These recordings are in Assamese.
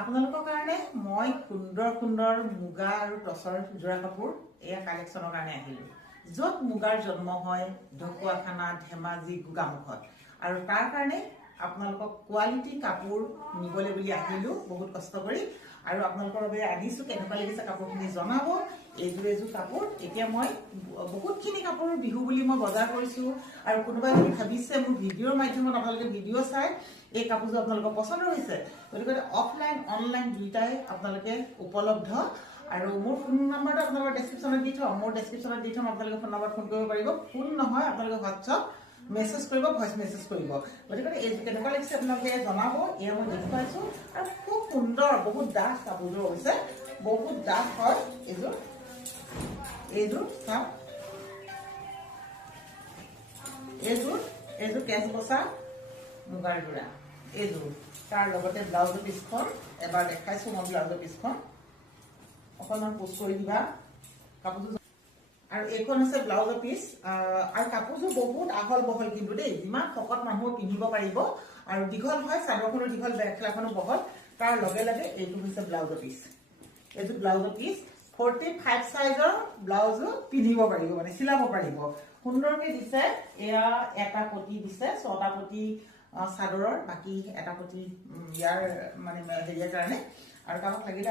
আপোনালোকৰ কাৰণে মই সুন্দৰ সুন্দৰ মুগা আৰু টচৰ জোৰা কাপোৰ এয়া কালেকশ্যনৰ কাৰণে আহিলোঁ। য'ত মুগাৰ জন্ম হয় ঢকুৱাখানা, ধেমাজি, গোগামুখত, আৰু তাৰ কাৰণে আপোনালোকক কোৱালিটি কাপোৰ নিবলৈ বুলি আহিলোঁ বহুত কষ্ট কৰি। আৰু আপোনালোকৰ বাবে আনিছোঁ, কেনেকুৱা লাগিছে কাপোৰখিনি জনাব। এযোৰ কাপোৰ এতিয়া মই বহুতখিনি কাপোৰ বিহু বুলি মই বজাৰ কৰিছোঁ, আৰু কোনোবাই যদি ভাবিছে মোৰ ভিডিঅ'ৰ মাধ্যমত আপোনালোকে ভিডিঅ' চাই এই কাপোৰযোৰ আপোনালোকৰ পচন্দ হৈছে, গতিকে অফলাইন অনলাইন দুইটাই আপোনালোকে উপলব্ধ। আৰু মোৰ ফোন নম্বৰটো আপোনালোকৰ ডেছক্ৰিপশ্যনত দি থ'ম, আপোনালোকে ফোন নম্বৰত ফোন কৰিব পাৰিব। ফোন নহয়, আপোনালোকে হোৱাটছআপ মেছেজ কৰিব, ভইচ মেছেজ কৰিব। গতিকে এই কেনেকুৱা লাগিছে আপোনালোকে জনাব। এয়া মই দেখুৱাইছোঁ, আৰু খুব সুন্দৰ, বহুত ডাঠ কাপোৰযোৰ হৈছে, বহুত ডাঠ হয় এইযোৰ চাওক, এইযোৰ কেঁচ বচা মুগাৰ যোৰা এইযোৰ। তাৰ লগতে ব্লাউজৰ পিছখন এবাৰ দেখাইছোঁ মই, ব্লাউজৰ পিছখন অকণমান পোষ্ট কৰি দিবা কাপোৰযোৰ। আৰু এইখন হৈছে ব্লাউজৰ পিচ, আৰু কাপোৰযোৰ বহুত আহল বহল কিন্তু দেই, যিমান শকত মানুহ পিন্ধিব পাৰিব, আৰু দীঘল হয়, চাদৰখনো দীঘল, মেখেলাখনো বহল। তাৰ লগে লগে এইটো হৈছে ব্লাউজৰ পিচ, এইযোৰ ব্লাউজৰ পিচ 45 চাইজৰ ব্লাউজো পিন্ধিব পাৰিব, মানে চিলাব পাৰিব। সুন্দৰকে দিছে, এয়া এটা পতি দিছে, 6টা পতি চাদৰৰ, বাকী এটা পতি ইয়াৰ মানে হেৰিয়াৰ কাৰণে। আৰু কামত লাগিলে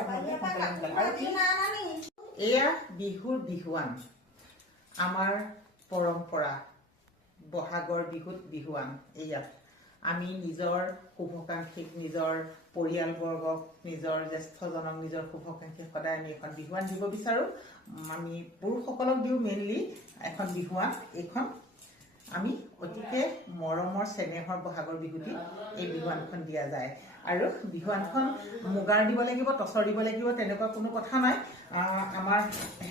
এয়া বিহুৰ বিহুৱান, আমাৰ পৰম্পৰা, বহাগৰ বিহুত বিহুৱান। এয়া আমি নিজৰ শুভাকাংক্ষীক, নিজৰ পৰিয়ালবৰ্গক, নিজৰ জ্যেষ্ঠজনক, নিজৰ শুভাকাংক্ষীক সদায় আমি এখন বিহুৱান দিব বিচাৰোঁ। আমি পুৰুষসকলক দিওঁ মেইনলি এখন বিহুৱান। এইখন আমি অতিকে মৰমৰ চেনেহৰ বহাগৰ বিহুটি এই বিহুৱানখন দিয়া যায়। আৰু বিহুৱানখন মুগাৰ দিব লাগিব, টচৰ দিব লাগিব, তেনেকুৱা কোনো কথা নাই। আমাৰ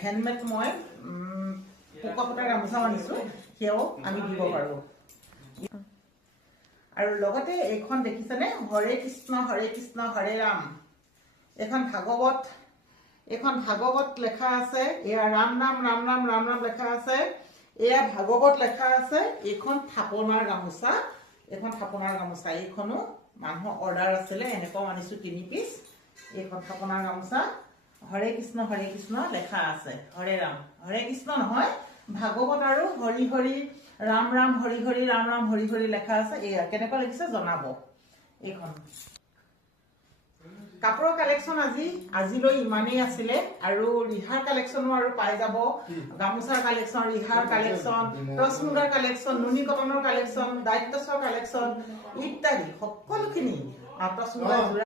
হেণ্ডমেড মই পোকা সূতাৰ গামোচাও আনিছোঁ, সেয়াও আমি দিব পাৰোঁ। আৰু লগতে এইখন দেখিছেনে, হৰে কৃষ্ণ হৰে ৰাম, এইখন ভাগৱত লেখা আছে। এয়া ৰাম নাম লেখা আছে, এয়া ভাগৱত লেখা আছে। এইখন থাপনাৰ গামোচা, এইখনো মানুহৰ অৰ্ডাৰ আছিলে, এনেকুৱাও আনিছোঁ 3 পিচ। এইখন থাপনাৰ গামোচা, হৰে কৃষ্ণ লেখা আছে। হৰে ৰাম, হৰে কৃষ্ণ নহয়, ভাগৱত আৰু হৰি হৰি ৰাম ৰাম হৰি হৰি ৰাম ৰাম হৰি হৰি লেখা আছে। এয়া কেনেকুৱা লাগিছে জনাব। এইখন কাপোৰৰ কালেকশ্যন আজিলৈ ইমানেই আছিলে, আৰু ৰিহাৰ কালেকশ্যনো আৰু পাই যাব। গামোচাৰ কালেকশ্যন, ৰিহাৰ কালেকশ্যন, টচ মুগাৰ কালেকশ্যন, নুনি কটনৰ কালেকশ্যন, ডাইট টচৰ কালেকশ্যন ইত্যাদি সকলোখিনি টচ মুগাৰ